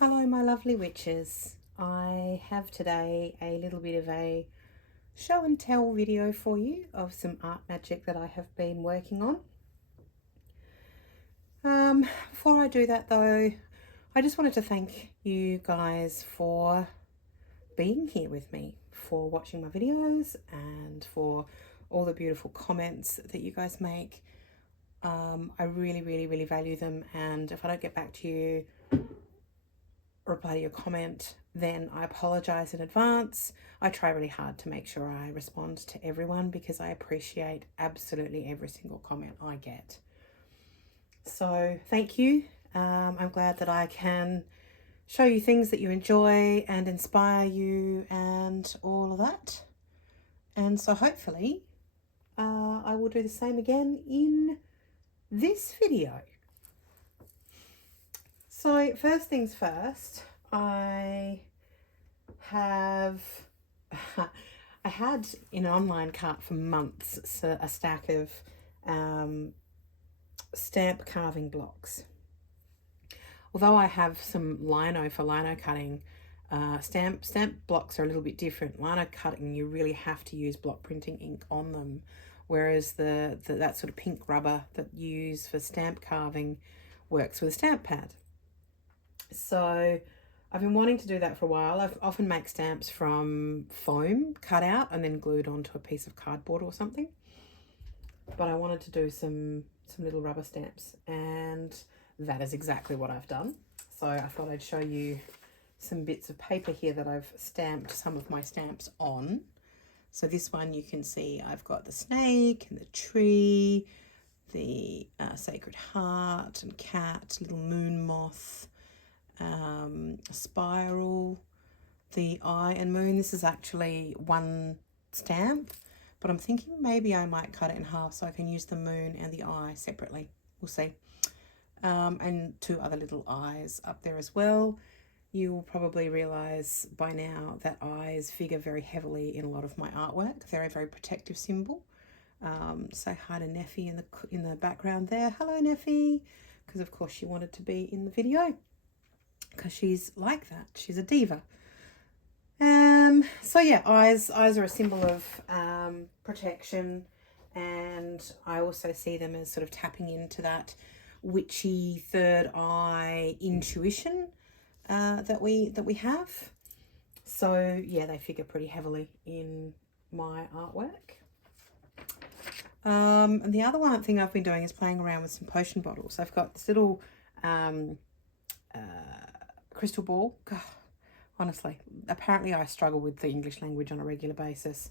Hello, my lovely witches. I have today a little bit of a show and tell video for you of some art magic that I have been working on. Before I do that though, I just wanted to thank you guys for being here with me, for watching my videos and for all the beautiful comments that you guys make. I really value them, and if I don't get back to you, reply to your comment, then I apologize in advance. I try really hard to make sure I respond to everyone because I appreciate absolutely every single comment I get. So thank you. I'm glad that I can show you things that you enjoy and inspire you and all of that. And so hopefully I will do the same again in this video. So first things first, I had in an online cart for months a stack of stamp carving blocks. Although I have some lino for lino cutting, stamp blocks are a little bit different. Lino cutting, you really have to use block printing ink on them, whereas that sort of pink rubber that you use for stamp carving works with a stamp pad. So I've been wanting to do that for a while. I often make stamps from foam cut out and then glued onto a piece of cardboard or something. But I wanted to do some little rubber stamps, and that is exactly what I've done. So I thought I'd show you some bits of paper here that I've stamped some of my stamps on. So this one you can see I've got the snake and the tree, the sacred heart and cat, little moon moth, a spiral, the eye and moon. This is actually one stamp, but I'm thinking maybe I might cut it in half so I can use the moon and the eye separately. We'll see. And two other little eyes up there as well. You will probably realise by now that eyes figure very heavily in a lot of my artwork. They're a very protective symbol. Say hi to Neffy in the background there. Hello, Neffy, because of course she wanted to be in the video because she's like that. She's a diva. So yeah, eyes are a symbol of protection, and I also see them as sort of tapping into that witchy third eye intuition that we have. So yeah, they figure pretty heavily in my artwork. And the other one thing I've been doing is playing around with some potion bottles. I've got this little crystal ball. God, honestly, apparently I struggle with the English language on a regular basis.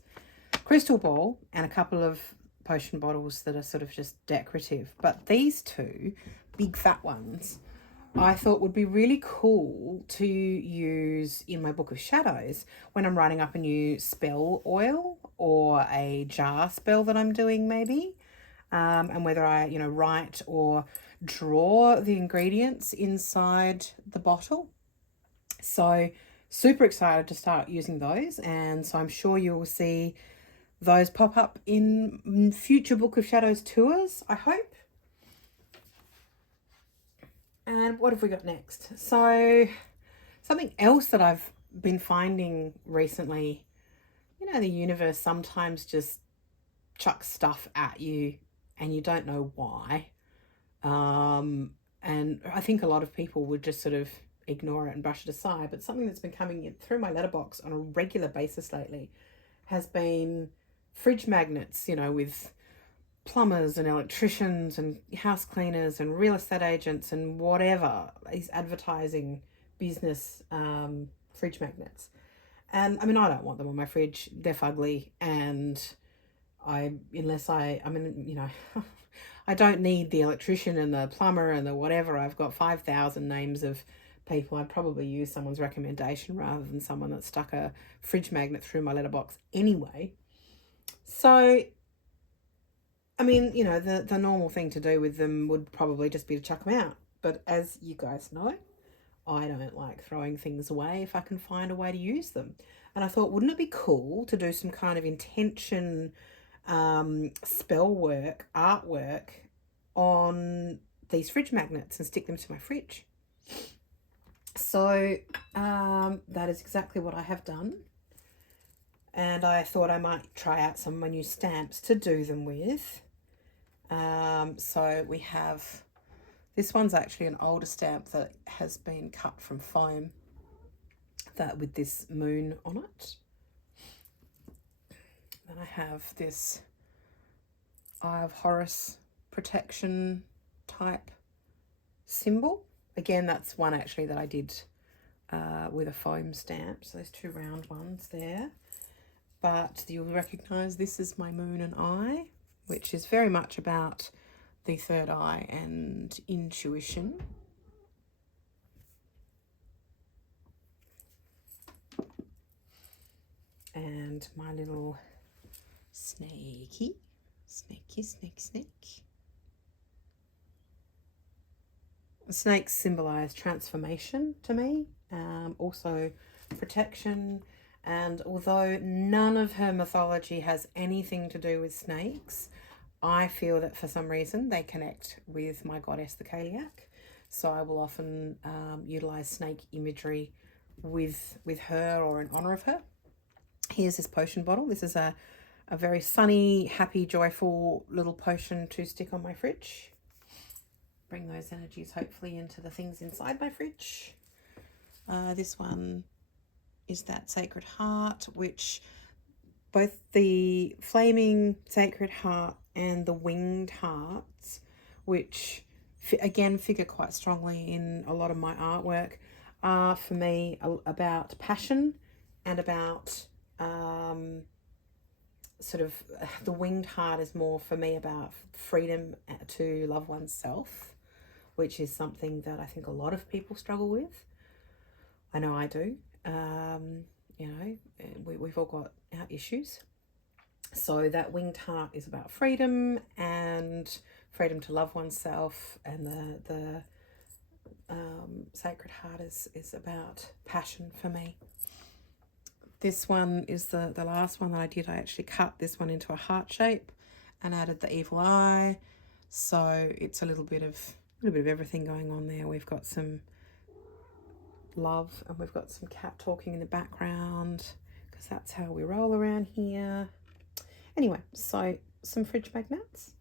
Crystal ball and a couple of potion bottles that are sort of just decorative. But these two big fat ones I thought would be really cool to use in my Book of Shadows when I'm writing up a new spell oil or a jar spell that I'm doing maybe. And whether I, write or draw the ingredients inside the bottle. So super excited to start using those, and so I'm sure you will see those pop up in future Book of Shadows tours, I hope. And what have we got next? So something else that I've been finding recently, the universe sometimes just chucks stuff at you and you don't know why. And I think a lot of people would just sort of ignore it and brush it aside. But something that's been coming in through my letterbox on a regular basis lately has been fridge magnets, with plumbers and electricians and house cleaners and real estate agents and whatever, these advertising business fridge magnets. And I mean, I don't want them on my fridge. They're fugly, and I don't need the electrician and the plumber and the whatever. I've got 5,000 names of people. I'd probably use someone's recommendation rather than someone that stuck a fridge magnet through my letterbox anyway. So, I mean, the normal thing to do with them would probably just be to chuck them out. But as you guys know, I don't like throwing things away if I can find a way to use them. And I thought, wouldn't it be cool to do some kind of intention spell work, artwork on these fridge magnets and stick them to my fridge? So that is exactly what I have done. And I thought I might try out some of my new stamps to do them with. So we have, this one's actually an older stamp that has been cut from foam, that with this moon on it. Then I have this Eye of Horus protection type symbol. Again, that's one actually that I did with a foam stamp. So there's two round ones there. But you'll recognise this is my moon and eye, which is very much about the third eye and intuition. And my little snakey. Snakes symbolize transformation to me, also protection. And although none of her mythology has anything to do with snakes, I feel that for some reason they connect with my goddess, the Cailleach. So I will often utilize snake imagery with her or in honor of her. Here's this potion bottle. This is a very sunny, happy, joyful little potion to stick on my fridge. Bring those energies hopefully into the things inside my fridge. This one is that Sacred Heart, which both the flaming Sacred Heart and the winged hearts, which again figure quite strongly in a lot of my artwork, are for me about passion and about sort of the winged heart is more for me about freedom to love oneself, which is something that I think a lot of people struggle with. I know I do. You know, we've all got our issues. So that winged heart is about freedom and freedom to love oneself, and the Sacred Heart is about passion for me. This one is the last one that I did. I actually cut this one into a heart shape and added the evil eye. So it's a little bit of everything going on there. We've got some love and we've got some cat talking in the background because that's how we roll around here. Anyway, so some fridge magnets.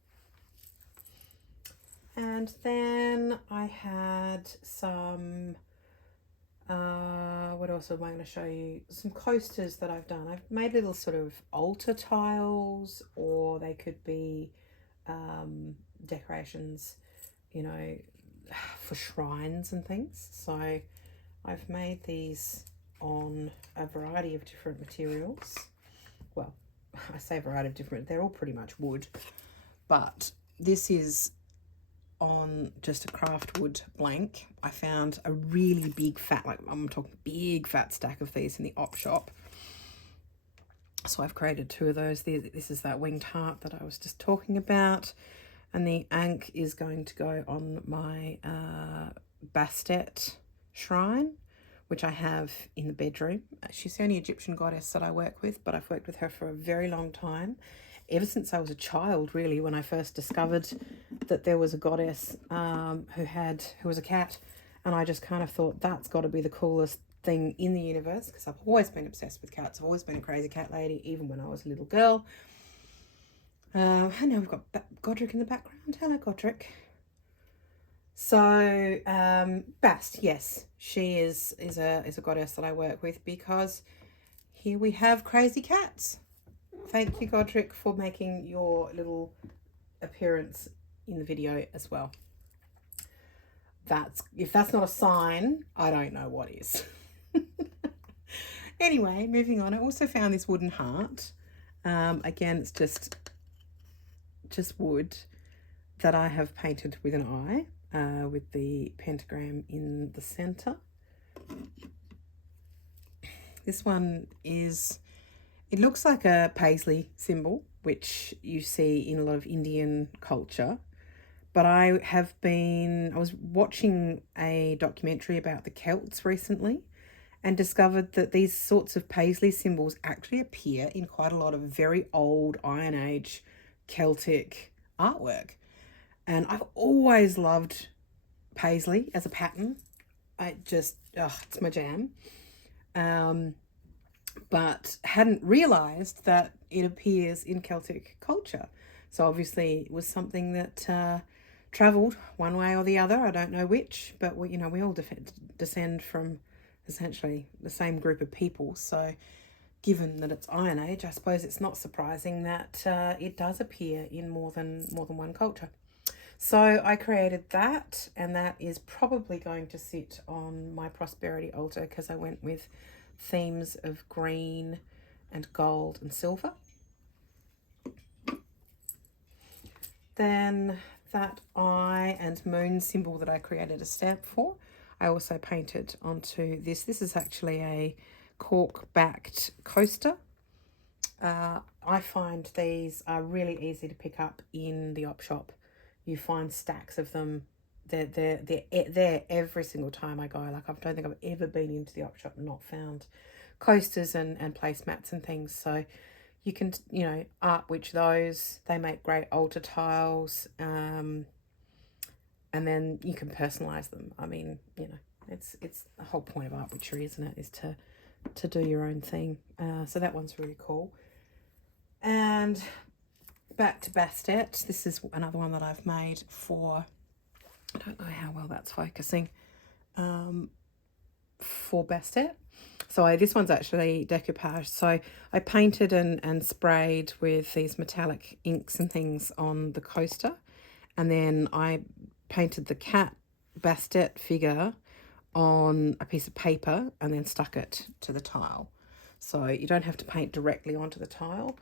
And then I had some, what else am I going to show you? Some coasters that I've done. I've made little sort of altar tiles, or they could be decorations, you know, for shrines and things. So I've made these on a variety of different materials. Well, I say a variety of different, they're all pretty much wood, but this is on just a craft wood blank. I found a really big fat, like I'm talking big fat stack of these in the op shop. So I've created two of those. This is that winged heart that I was just talking about. And the ankh is going to go on my Bastet shrine, which I have in the bedroom. She's the only Egyptian goddess that I work with, but I've worked with her for a very long time. Ever since I was a child, really, when I first discovered that there was a goddess who was a cat. And I just kind of thought, that's got to be the coolest thing in the universe, because I've always been obsessed with cats. I've always been a crazy cat lady, even when I was a little girl. And now we've got Godric in the background. Hello, Godric. So Bast, yes, she is a goddess that I work with, because here we have crazy cats. Thank you, Godric, for making your little appearance in the video as well. If that's not a sign, I don't know what is. Anyway, moving on. I also found this wooden heart. Again, it's just wood that I have painted with an eye, with the pentagram in the center. This one it looks like a paisley symbol, which you see in a lot of Indian culture. But I was watching a documentary about the Celts recently and discovered that these sorts of paisley symbols actually appear in quite a lot of very old Iron Age Celtic artwork. And I've always loved paisley as a pattern. it's my jam. But hadn't realised that it appears in Celtic culture. So obviously it was something that travelled one way or the other. I don't know which, but we all descend from essentially the same group of people. So given that it's Iron Age, I suppose it's not surprising that it does appear in more than one culture. So I created that, and that is probably going to sit on my prosperity altar because I went with themes of green and gold and silver. Then that eye and moon symbol that I created a stamp for, I also painted onto this. This is actually a cork-backed coaster. I find these are really easy to pick up in the op shop. You find stacks of them. They're there every single time I go. Like, I don't think I've ever been into the op shop and not found coasters and placemats and things. So you can, art witch those. They make great altar tiles. And then you can personalize them. I mean, it's the whole point of art witchery, isn't it? Is to do your own thing. So that one's really cool. And back to Bastet. This is another one that I've made for, I don't know how well that's focusing, for Bastet. So this one's actually decoupage. So I painted and sprayed with these metallic inks and things on the coaster. And then I painted the cat Bastet figure on a piece of paper and then stuck it to the tile. So you don't have to paint directly onto the tile.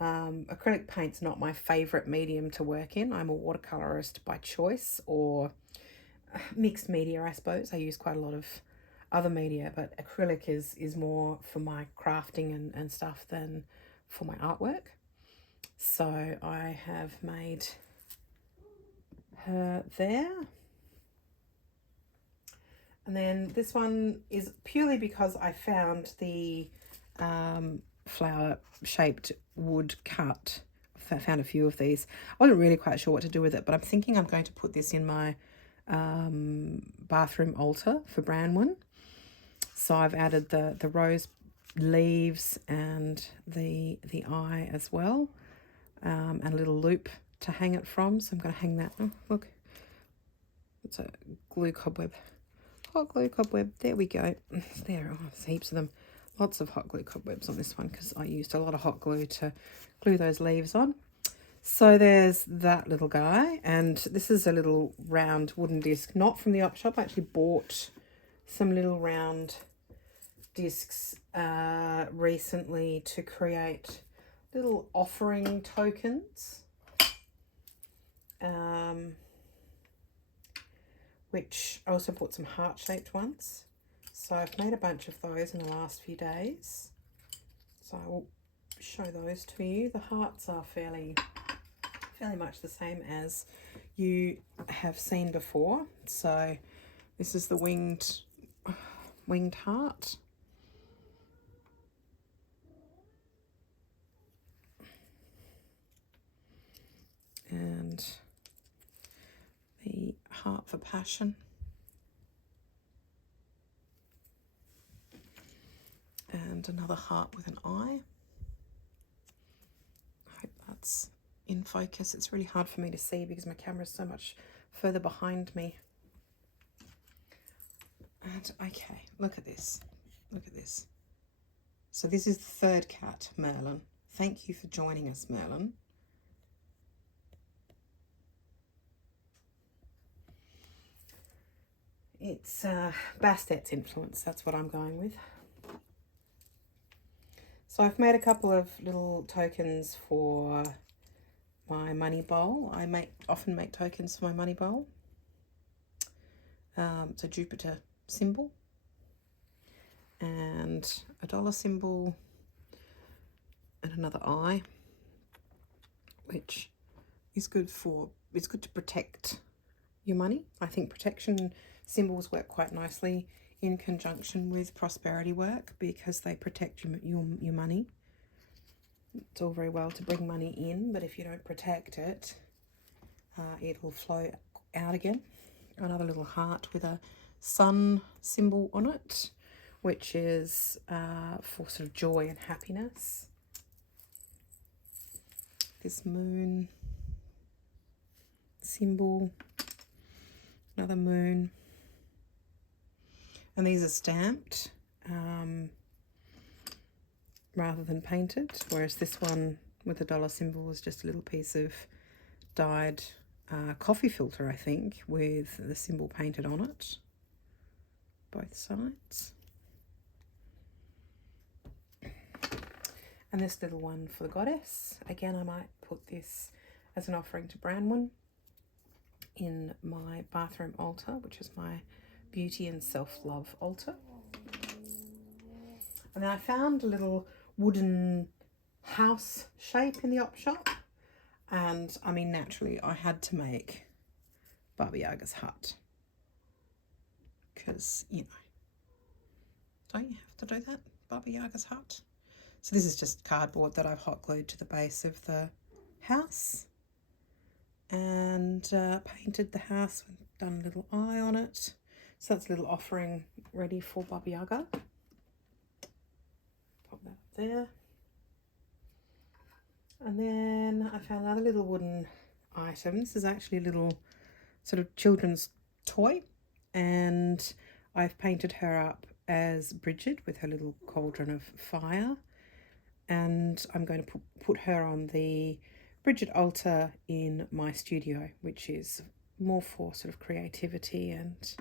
Acrylic paint's not my favourite medium to work in. I'm a watercolourist by choice, or mixed media, I suppose. I use quite a lot of other media, but acrylic is more for my crafting and stuff than for my artwork. So I have made her there. And then this one is purely because I found the flower shaped wood cut. I found a few of these. I wasn't really quite sure what to do with it, but I'm thinking I'm going to put this in my bathroom altar for Branwen. So I've added the rose leaves and the eye as well, and a little loop to hang it from. So I'm going to hang that. Oh, look, it's a glue cobweb. Hot glue cobweb. There we go. There, there's heaps of them. Lots of hot glue cobwebs on this one because I used a lot of hot glue to glue those leaves on. So there's that little guy, and this is a little round wooden disc, not from the op shop. I actually bought some little round discs recently to create little offering tokens, which I also bought some heart-shaped ones. So I've made a bunch of those in the last few days. So I will show those to you. The hearts are fairly much the same as you have seen before. So this is the winged heart. And the heart for passion. And another heart with an eye. I hope that's in focus. It's really hard for me to see because my camera is so much further behind me. And okay, look at this. Look at this. So this is the third cat, Merlin. Thank you for joining us, Merlin. It's Bastet's influence, that's what I'm going with. So I've made a couple of little tokens for my money bowl. I often make tokens for my money bowl. It's a Jupiter symbol and a dollar symbol and another eye, which is good to protect your money. I think protection symbols work quite nicely in conjunction with prosperity work because they protect your money. It's all very well to bring money in, but if you don't protect it, it will flow out again. Another little heart with a sun symbol on it, which is for sort of joy and happiness. This moon symbol, another moon, and these are stamped rather than painted, whereas this one with the dollar symbol is just a little piece of dyed coffee filter, I think, with the symbol painted on it, both sides. And this little one for the goddess. Again, I might put this as an offering to Branwen in my bathroom altar, which is my beauty and self-love altar. And then I found a little wooden house shape in the op shop, and I mean, naturally I had to make Baba Yaga's hut, because, you know, don't you have to do that? Baba Yaga's hut. So this is just cardboard that I've hot glued to the base of the house, and painted the house and done a little eye on it. So that's a little offering ready for Baba Yaga. Pop that up there. And then I found another little wooden item. This is actually a little sort of children's toy, and I've painted her up as Bridget with her little cauldron of fire, and I'm going to put her on the Bridget altar in my studio, which is more for sort of creativity and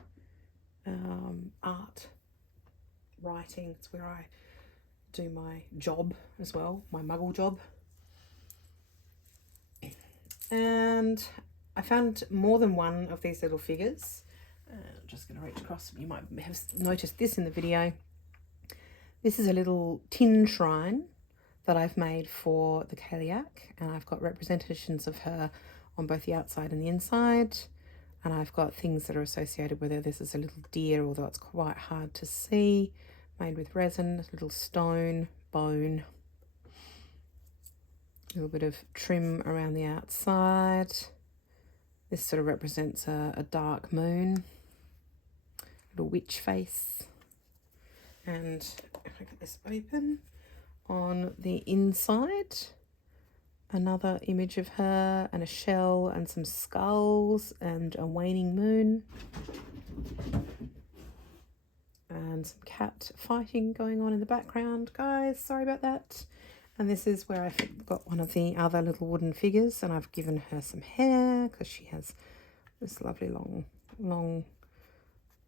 art, writing. It's where I do my job as well, my muggle job. And I found more than one of these little figures. I'm just going to reach across. You might have noticed this in the video. This is a little tin shrine that I've made for the Kaliak, and I've got representations of her on both the outside and the inside, and I've got things that are associated with her. This is a little deer, although it's quite hard to see, made with resin, a little stone, bone, a little bit of trim around the outside. This sort of represents a dark moon, little witch face. And if I get this open, on the inside, another image of her and a shell and some skulls and a waning moon. And some cat fighting going on in the background, guys, sorry about that. And this is where I've got one of the other little wooden figures, and I've given her some hair because she has this lovely long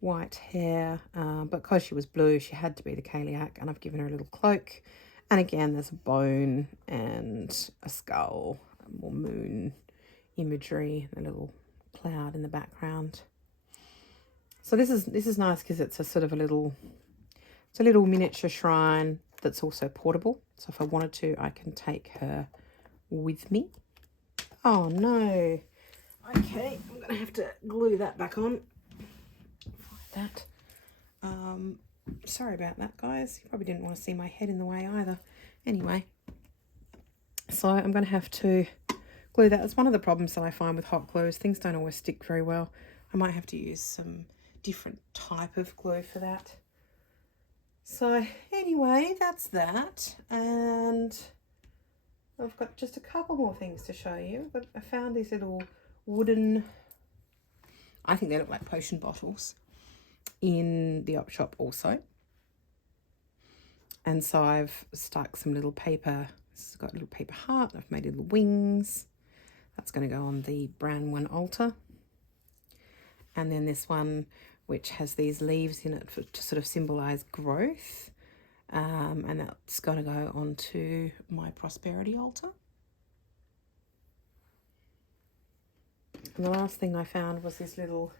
white hair, but because she was blue, she had to be the Kaliak, and I've given her a little cloak. And again, there's a bone and a skull, more moon imagery, a little cloud in the background. So this is nice because it's a sort of a little miniature shrine that's also portable. So if I wanted to, I can take her with me. Oh no. Okay, I'm going to have to glue that back on. That. Sorry about that, guys. You probably didn't want to see my head in the way either. Anyway, so I'm going to have to glue that. It's one of the problems that I find with hot glue is things don't always stick very well. I might have to use some different type of glue for that. So anyway, that's that, and I've got just a couple more things to show you. But I found these little wooden, I think they look like potion bottles, in the op shop also. And so I've stuck some little paper. This has got a little paper heart. I've made little wings. That's going to go on the Branwen altar. And then this one, which has these leaves in it to sort of symbolize growth. And that's going to go onto my prosperity altar. And the last thing I found was this little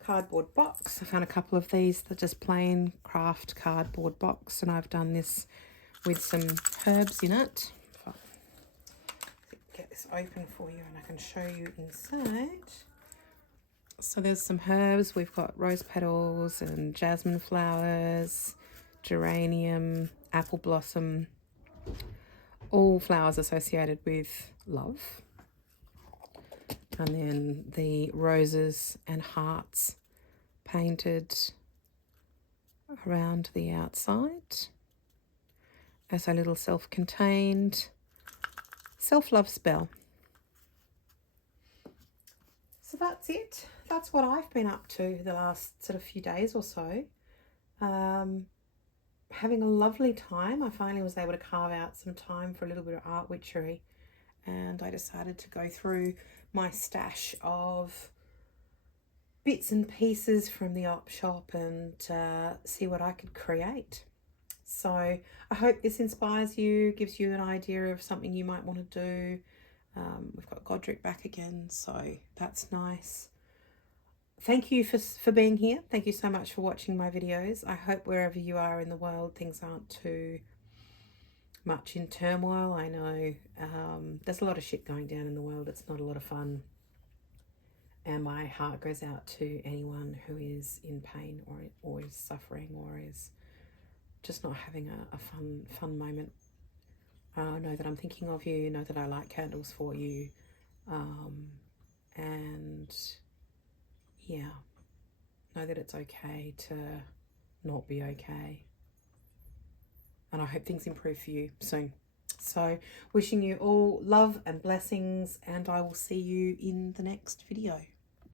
cardboard box. I found a couple of these, they're just plain craft cardboard box, and I've done this with some herbs in it. If I get this open for you and I can show you inside. So there's some herbs. We've got rose petals and jasmine flowers, geranium, apple blossom, all flowers associated with love. And then the roses and hearts painted around the outside as a little self-contained self-love spell. So that's it. That's what I've been up to the last sort of few days or so. Having a lovely time. I finally was able to carve out some time for a little bit of art witchery, and I decided to go through my stash of bits and pieces from the op shop and see what I could create. So I hope this inspires you, gives you an idea of something you might want to do. We've got Godric back again, so that's nice. Thank you for being here. Thank you so much for watching my videos. I hope wherever you are in the world, things aren't too much in turmoil. I know there's a lot of shit going down in the world. It's not a lot of fun. And my heart goes out to anyone who is in pain or is suffering or is just not having a fun moment. Know that I'm thinking of you. Know that I light candles for you. And yeah, know that it's okay to not be okay. And I hope things improve for you soon. So wishing you all love and blessings, and I will see you in the next video.